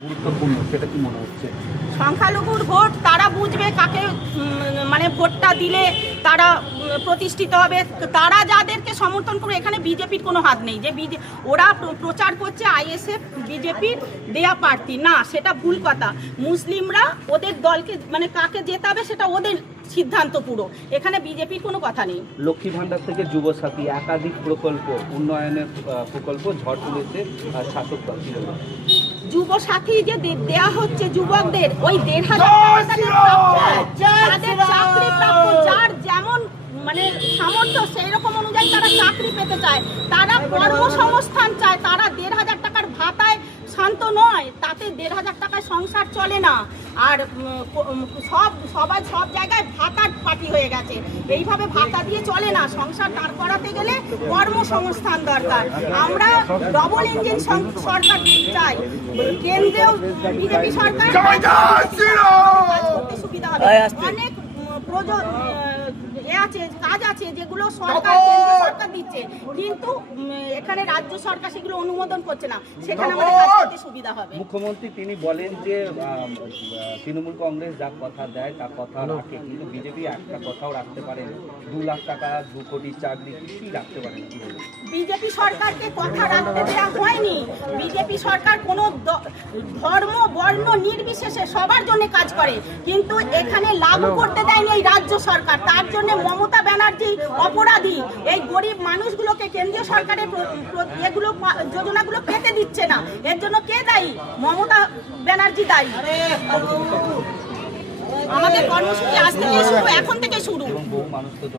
গুরুত্বপূর্ণ সেটা কি মনে হচ্ছে? সংখ্যালঘুর ভোট তারা বুঝবে কাকে মানে ভোটটা দিলে তারা প্রতিষ্ঠিত হবে। তারা যাদেরকে সমর্থন করবে, এখানে বিজেপির কোনো হাত নেই যে ওরা প্রচার করছে আইএসএফ বিজেপির দেয়া প্রার্থী না, সেটা ভুল কথা। মুসলিমরা ওদের দলকে মানে কাকে জেতাবে সেটা ওদের সিদ্ধান্ত পুরো, এখানে বিজেপির কোনো কথা নেই। লক্ষ্মী ভান্ডার থেকে যুবসাথী একাধিক প্রকল্প উন্নয়নের প্রকল্প ঝড় তুলেছে শাসক দল। যুবসাথী যে দেয়া হচ্ছে যুবকদের, ওই ১,৫০০ তাদের চাকরি প্রাপ্য, যার যেমন মানে সামর্থ্য সেই রকম অনুযায়ী তারা চাকরি পেতে চায়, তারা কর্মসংস্থান চায়। তারা ১,৫০০ টাকার ভাতায় শান্ত নয়, তাতে ১,৫০০ টাকায় সংসার চলে না। আর সব জায়গায় ভাতার পার্টি হয়ে গেছে। এইভাবে ভাতা দিয়ে চলে না, সংসার দাঁড় করাতে গেলে কর্মসংস্থান দরকার। আমরা ডবল ইঞ্জিন সরকার চাই, কেন্দ্রেও বিজেপি সরকার করতে সুবিধা হবে। অনেক কাজ আছে যেগুলো সরকার কেন্দ্র সরকার দিচ্ছে, কিন্তু এখানে রাজ্য সরকার সেগুলো অনুমোদন করছে না, সেখানে আমাদের কাজ করতে সুবিধা হবে। মুখ্যমন্ত্রী তিনি বলেন যে তৃণমূল কংগ্রেস যা কথা দেয় তা কথা রাখে, কিন্তু বিজেপি একটা কথাও রাখতে পারে না। 2 লাখ টাকা 2 কোটি চাকরি কিছুই রাখতে পারে না। বিজেপি সরকারকে কথা রাখতে দেওয়া হয়নি। বিজেপি সরকার কোনো ধর্ম বর্ণ নির্বিশেষে সবার জন্য কাজ করে, কিন্তু এখানে লাগু করতে দেয়নি এই রাজ্য সরকার। তার জন্য মমতা ব্যানার্জি অপরাধী। এই গরিব মানুষগুলোকে কেন্দ্রীয় সরকারের এগুলো যোজনাগুলো পেতে দিচ্ছে না, এর জন্য কে দায়ী? মমতা ব্যানার্জি দায়ী। আমাদের কর্মসূচি আজ থেকে শুরু, এখন থেকে শুরু। বহু মানুষ তো